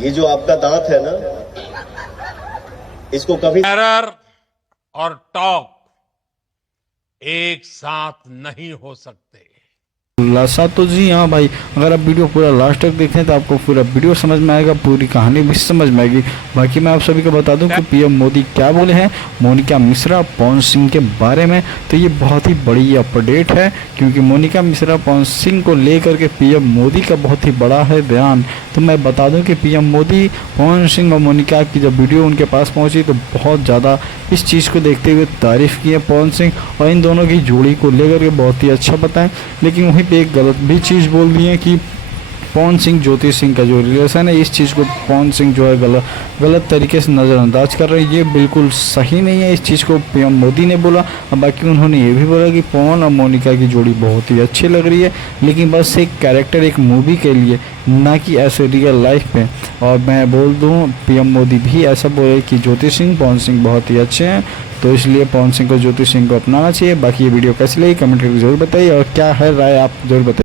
ये जो आपका दांत है ना, इसको कभी टेरर और टॉक एक साथ नहीं हो सकते। खुलासा तो जी हाँ भाई, अगर आप वीडियो पूरा लास्ट तक देखें तो आपको पूरा वीडियो समझ में आएगा, पूरी कहानी भी समझ में आएगी। बाकी मैं आप सभी को बता दूं कि पीएम मोदी क्या बोले हैं मोनिका मिश्रा पवन सिंह के बारे में। तो ये बहुत ही बड़ी अपडेट है, क्योंकि मोनिका मिश्रा पवन सिंह को लेकर के पीएम मोदी का बहुत ही बड़ा है बयान। तो मैं बता दूं कि पीएम मोदी पवन सिंह और मोनिका की जब वीडियो उनके पास पहुंची तो बहुत ज़्यादा इस चीज़ को देखते हुए तारीफ़ की है पवन सिंह, और इन दोनों की जोड़ी को लेकर के बहुत ही अच्छा बताएं। लेकिन वहीं पे एक गलत भी चीज़ बोल दी है कि पवन सिंह ज्योति सिंह का जो रिलेशन है, इस चीज़ को पवन सिंह जो है गलत तरीके से नज़रअंदाज कर रहे हैं। ये बिल्कुल सही नहीं है, इस चीज़ को पीएम मोदी ने बोला। और बाकी उन्होंने ये भी बोला कि पवन और मोनिका की जोड़ी बहुत ही अच्छी लग रही है, लेकिन बस एक कैरेक्टर एक मूवी के लिए, ना कि ऐसे रियल लाइफ में। और मैं बोल दूँ पीएम मोदी भी ऐसा बोले कि ज्योति सिंह पवन सिंह बहुत ही अच्छे हैं, तो इसलिए पवन सिंह को ज्योति सिंह को अपनाना चाहिए। बाकी ये वीडियो कैसी लगी कमेंट करके जरूर बताइए, और क्या है राय आप जरूर बताइए।